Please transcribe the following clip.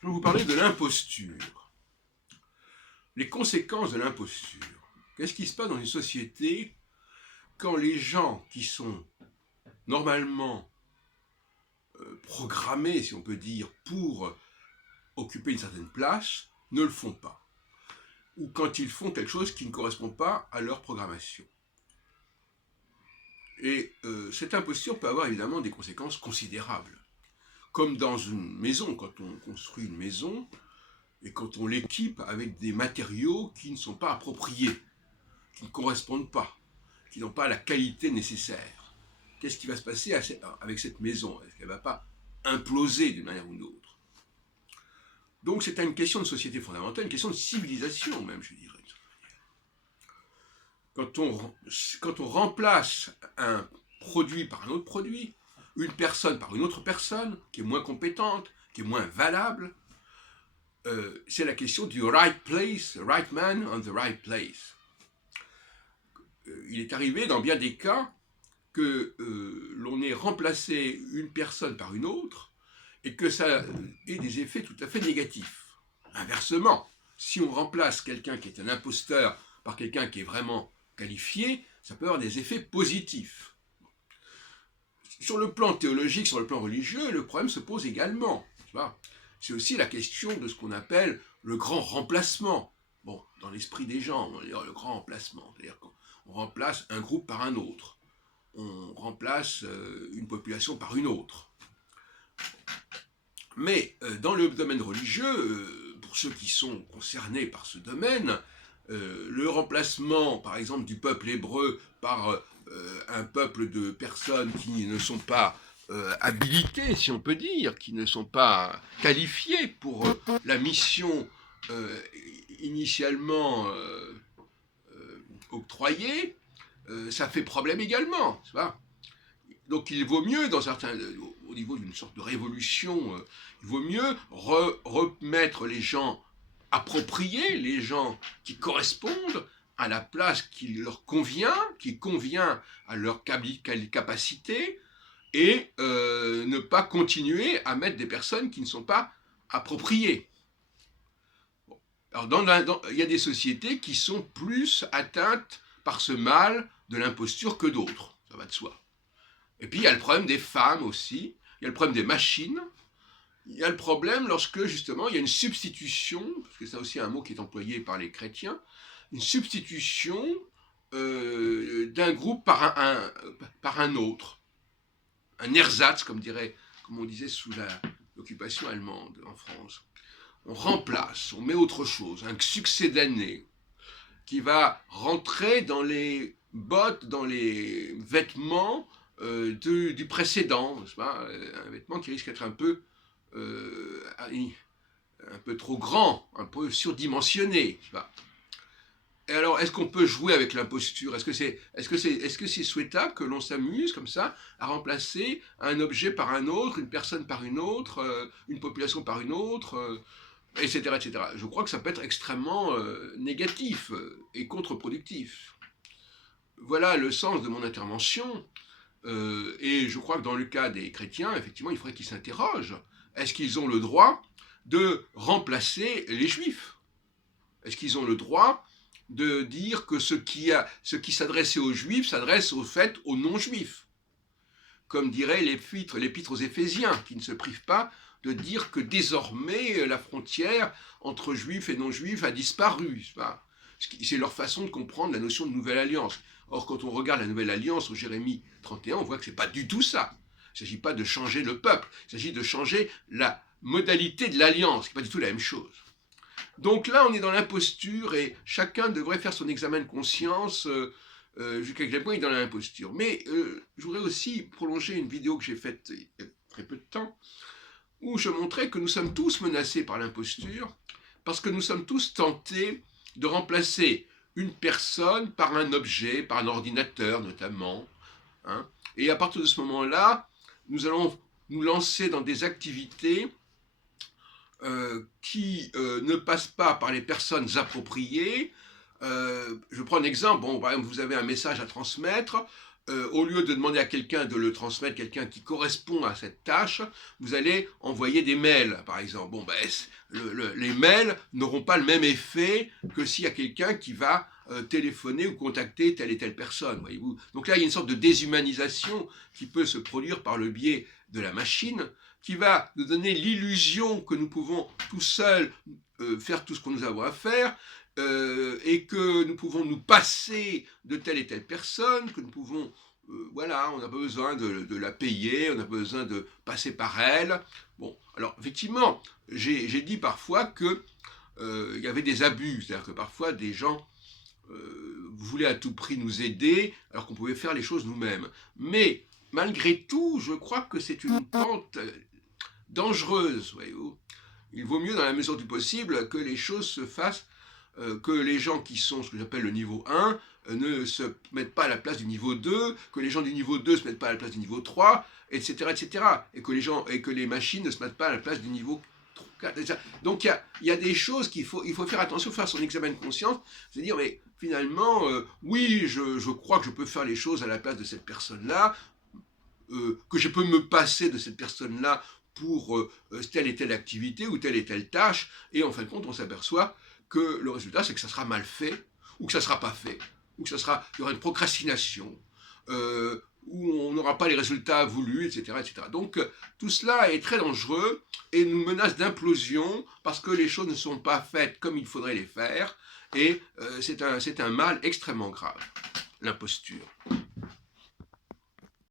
Je vais vous parler de l'imposture. Les conséquences de l'imposture. Qu'est-ce qui se passe dans une société quand les gens qui sont normalement programmés, si on peut dire, pour occuper une certaine place, ne le font pas? Ou quand ils font quelque chose qui ne correspond pas à leur programmation. Et cette imposture peut avoir évidemment des conséquences considérables. Comme dans une maison, quand on construit une maison, et quand on l'équipe avec des matériaux qui ne sont pas appropriés, qui ne correspondent pas, qui n'ont pas la qualité nécessaire. Qu'est-ce qui va se passer avec cette maison? Est-ce qu'elle ne va pas imploser d'une manière ou d'une autre? Donc c'est une question de société fondamentale, une question de civilisation même, je dirais. Quand on remplace un produit par un autre produit, une personne par une autre personne, qui est moins compétente, qui est moins valable, c'est la question du right place, right man on the right place. Il est arrivé dans bien des cas que l'on ait remplacé une personne par une autre et que ça ait des effets tout à fait négatifs. Inversement, si on remplace quelqu'un qui est un imposteur par quelqu'un qui est vraiment qualifié, ça peut avoir des effets positifs. Sur le plan théologique, sur le plan religieux, le problème se pose également. C'est aussi la question de ce qu'on appelle le grand remplacement. Bon, dans l'esprit des gens, on va dire le grand remplacement, c'est-à-dire qu'on remplace un groupe par un autre, on remplace une population par une autre. Mais dans le domaine religieux, pour ceux qui sont concernés par ce domaine, le remplacement, par exemple, du peuple hébreu par un peuple de personnes qui ne sont pas habilitées, si on peut dire, qui ne sont pas qualifiées pour la mission initialement octroyée, ça fait problème également. Donc il vaut mieux, au niveau d'une sorte de révolution, il vaut mieux remettre les gens appropriés, les gens qui correspondent à la place qui leur convient, qui convient à leur capacité, et ne pas continuer à mettre des personnes qui ne sont pas appropriées. Alors il y a des sociétés qui sont plus atteintes par ce mal de l'imposture que d'autres, ça va de soi. Et puis il y a le problème des femmes aussi, il y a le problème des machines, il y a le problème lorsque justement il y a une substitution, parce que c'est aussi un mot qui est employé par les chrétiens, une substitution d'un groupe par un autre, un ersatz comme on disait sous l'occupation allemande en France. On remplace, on met autre chose, un succédané qui va rentrer dans les bottes, dans les vêtements du précédent, un vêtement qui risque d'être un peu trop grand, un peu surdimensionné. Et alors, est-ce qu'on peut jouer avec l'imposture? Est-ce que c'est souhaitable que l'on s'amuse comme ça à remplacer un objet par un autre, une personne par une autre, une population par une autre, etc., etc. Je crois que ça peut être extrêmement négatif et contre-productif. Voilà le sens de mon intervention. Et je crois que dans le cas des chrétiens, effectivement, il faudrait qu'ils s'interrogent. Est-ce qu'ils ont le droit de remplacer les juifs? Est-ce qu'ils ont le droit de dire que ce qui s'adressait aux juifs s'adresse au fait aux non-juifs? Comme dirait l'épître aux Éphésiens, qui ne se prive pas de dire que désormais la frontière entre juifs et non-juifs a disparu. C'est leur façon de comprendre la notion de nouvelle alliance. Or, quand on regarde la nouvelle alliance au Jérémie 31, on voit que ce n'est pas du tout ça. Il ne s'agit pas de changer le peuple, il s'agit de changer la modalité de l'alliance, qui n'est pas du tout la même chose. Donc là, on est dans l'imposture et chacun devrait faire son examen de conscience jusqu'à quel point il est dans l'imposture. Mais je voudrais aussi prolonger une vidéo que j'ai faite il y a très peu de temps, où je montrais que nous sommes tous menacés par l'imposture, parce que nous sommes tous tentés de remplacer une personne par un objet, par un ordinateur notamment. Et à partir de ce moment-là, nous allons nous lancer dans des activités qui ne passent pas par les personnes appropriées. Je prends un exemple. Par exemple, vous avez un message à transmettre, au lieu de demander à quelqu'un de le transmettre, quelqu'un qui correspond à cette tâche, vous allez envoyer des mails, par exemple. Bon, ben, les mails n'auront pas le même effet que s'il y a quelqu'un qui va téléphoner ou contacter telle et telle personne, voyez-vous. Donc là, il y a une sorte de déshumanisation qui peut se produire par le biais de la machine, qui va nous donner l'illusion que nous pouvons tout seuls faire tout ce qu'on nous a à faire, et que nous pouvons nous passer de telle et telle personne, que nous pouvons, voilà, on n'a pas besoin de la payer, on n'a pas besoin de passer par elle. Bon, alors effectivement, j'ai dit parfois que il y avait des abus, c'est-à-dire que parfois des gens voulaient à tout prix nous aider, alors qu'on pouvait faire les choses nous-mêmes. Mais malgré tout, je crois que c'est une pente dangereuse, voyez-vous. Il vaut mieux, dans la mesure du possible, que les choses se fassent, que les gens qui sont ce que j'appelle le niveau 1 ne se mettent pas à la place du niveau 2, que les gens du niveau 2 ne se mettent pas à la place du niveau 3, etc., etc. Et que les machines ne se mettent pas à la place du niveau 4, etc. Donc il y a des choses il faut faire attention, faire son examen de conscience, se dire, mais finalement, oui, je crois que je peux faire les choses à la place de cette personne-là, que je peux me passer de cette personne-là pour telle et telle activité ou telle et telle tâche, et en fin de compte, on s'aperçoit que le résultat, c'est que ça sera mal fait, ou que ça ne sera pas fait, ou que il y aura une procrastination, où on n'aura pas les résultats voulus, etc., etc. Donc, tout cela est très dangereux et nous menace d'implosion parce que les choses ne sont pas faites comme il faudrait les faire, et c'est un mal extrêmement grave, l'imposture.